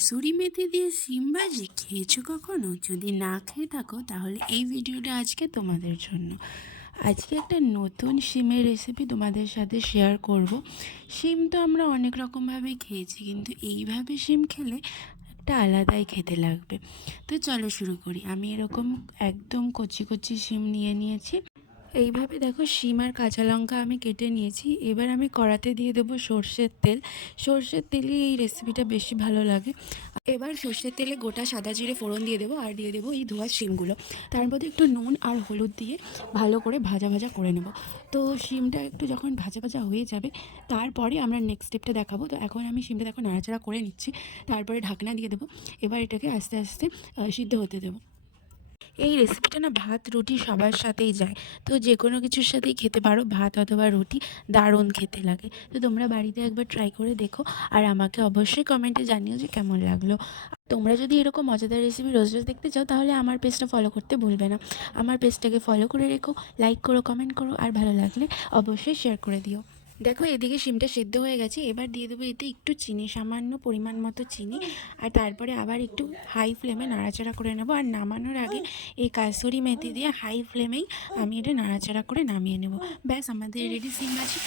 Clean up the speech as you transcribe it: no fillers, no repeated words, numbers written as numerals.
কাসুরি মেথি দিয়ে শিম ভাজি খেয়েছো কখনো? যদি না খেয়ে থাকো তাহলে এই ভিডিওটা আজকে তোমাদের জন্য। আজকে একটা নতুন শিমের রেসিপি তোমাদের সাথে শেয়ার করব। শিম তো আমরা অনেক রকমভাবেই খেয়েছি, কিন্তু এইভাবে শিম খেলে একটা আলাদাই খেতে লাগবে। তো চলো শুরু করি। আমি এরকম একদম কচি কচি শিম নিয়ে নিয়েছি। এইভাবে দেখো শিম আর কাঁচা লঙ্কা আমি কেটে নিয়েছি। এবার আমি কড়াতে দিয়ে দেবো সর্ষের তেল। সর্ষের তেলে এই রেসিপিটা বেশি ভালো লাগে। এবার সর্ষের তেলে গোটা সাদা জিরে ফোড়ন দিয়ে দেবো, আর দিয়ে দেবো এই ধোয়া শিমগুলো। তার মধ্যে একটু নুন আর হলুদ দিয়ে ভালো করে ভাজা ভাজা করে নেব। তো শিমটা একটু যখন ভাজা ভাজা হয়ে যাবে, তারপরে আমরা নেক্সট স্টেপটা দেখাবো। তো এখন আমি শিমটা দেখো নাড়াচাড়া করে নিচ্ছি, তারপরে ঢাকনা দিয়ে দেবো। এবার এটাকে আস্তে আস্তে সিদ্ধ হতে দেবো। এই রেসিপিটা না ভাত রুটি সবার সাথেই যায়। তো যে কোনো কিছুর সাথেই খেতে পারো, ভাত অথবা রুটি, দারুণ খেতে লাগে। তো তোমরা বাড়িতে একবার ট্রাই করে দেখো, আর আমাকে অবশ্যই কমেন্টে জানিও যে কেমন লাগলো। তোমরা যদি এরকম মজাদার রেসিপি রোজ রোজ দেখতে চাও, তাহলে আমার পেজটা ফলো করতে ভুলবে না। আমার পেজটাকে ফলো করে রেখো, লাইক করো, কমেন্ট করো, আর ভালো লাগলে অবশ্যই শেয়ার করে দিও। দেখো এদিকে শিমটা সিদ্ধ হয়ে গেছে। এবার দিয়ে দেবো এতে একটু চিনি, সামান্য পরিমাণ মতো চিনি। আর তারপরে আবার একটু হাই ফ্লেমে নাড়াচাড়া করে নেব। আর নামানোর আগে এই কাসুরি মেথি দিয়ে হাই ফ্লেমেই আমি এটা নাড়াচাড়া করে নামিয়ে নেব। ব্যাস, আমাদের রেডি শিম ভাজি।